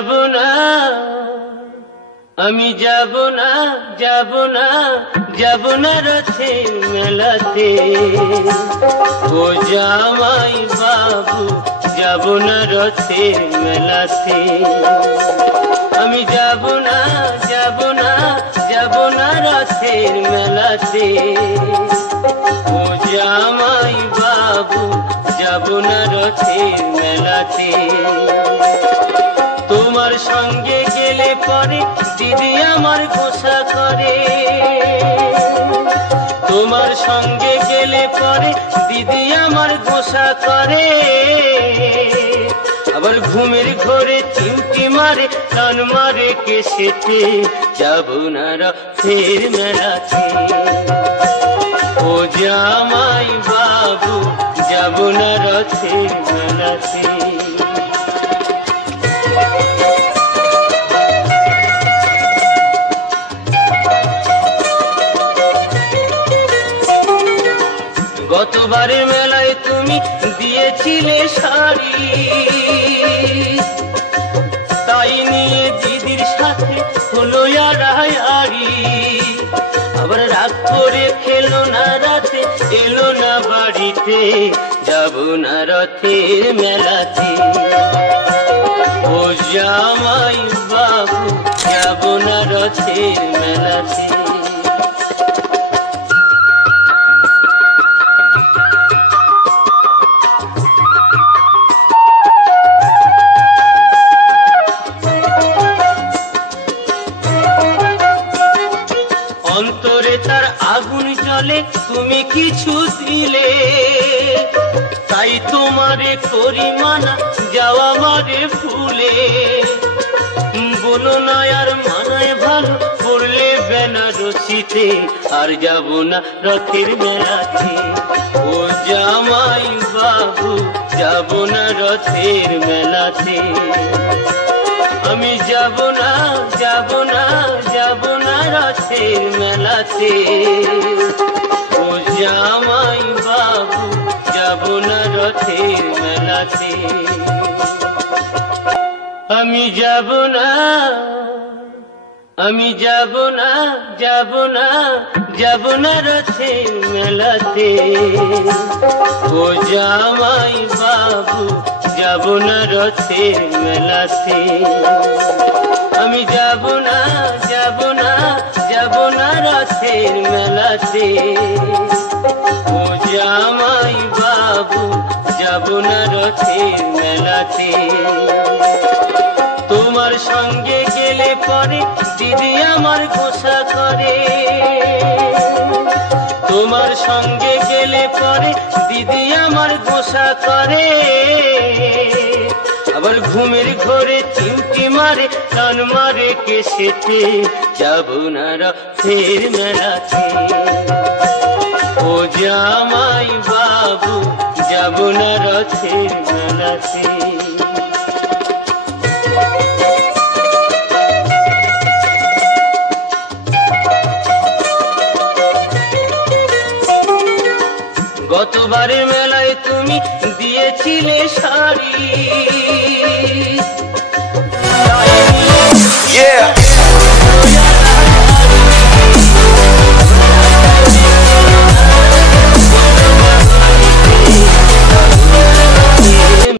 যাব না, আমি যাব না, যাব না, যাব না রথের মেলাতে। ও জামাই বাবু যাব না রথের মেলাতে। আমি যাব না, যাব না, যাব না রথের মেলাতে। ও জামাই বাবু যাব না রথের মেলাতে। তোমার সঙ্গে গেলে পরে দিদি আমার গোসা করে। তোমার সঙ্গে গেলে পরে দিদি আমার গোসা করে। আবার ঘুমের ঘরে চিমটি মারে, টান মারে কেসেতে। যাব না রথের মেলাতে। ও জামাই বাবু যাব না রথের মেলাতে। গতবারের মেলায় তুমি দিয়েছিলে শাড়ি, তাই নিয়ে দিদির সাথে হলো আড়াআড়ি। আবার রাগ করে খেলো না রাতে, এলো না বাড়িতে। যাব না রথের মেলাতে। ও জামাই বাবু যাব না রথের মেলাতে। অন্তরে তার আগুন জ্বলে, তুমি কিছু দিলে। তাই তোমারে করি মানা, যাওয়া মারে ফুলে। বলো না আর মানায় ভালো, পড়লে বেনারসিতে। আর যাব না রথের মেলাতে। ও জামাই বাবু যাব না রথের মেলাতে। আমি যাব না, যাব না, যাব না রথের মেলাতে। ও জামাই বাবু যাব না রথের মেলাতে। আমি যাব না, আমি যাব না, যাব না, যাব না রথের মেলাতে। ও জামাই বাবু যাব না রথের মেলাতে। আমি যাব না, যাব না, যাব না রথের মেলাতে। ও জামাই বাবু যাব না রথের মেলাতে। তোমার সঙ্গে গেলে পরে দিদি আমার গোসা করে। তোমার সঙ্গে গেলে পরে দিদি আমার গোসা করে। আবার ঘুমের ঘরে চিমটি মারে, টান মারে কেসেতে। যাব না রথের মেলাতে। ও জামাই বাবু যাব না রথের মেলাতে। গতবারের মেলায় তুমি দিয়েছিলে শাড়ি, Yeah.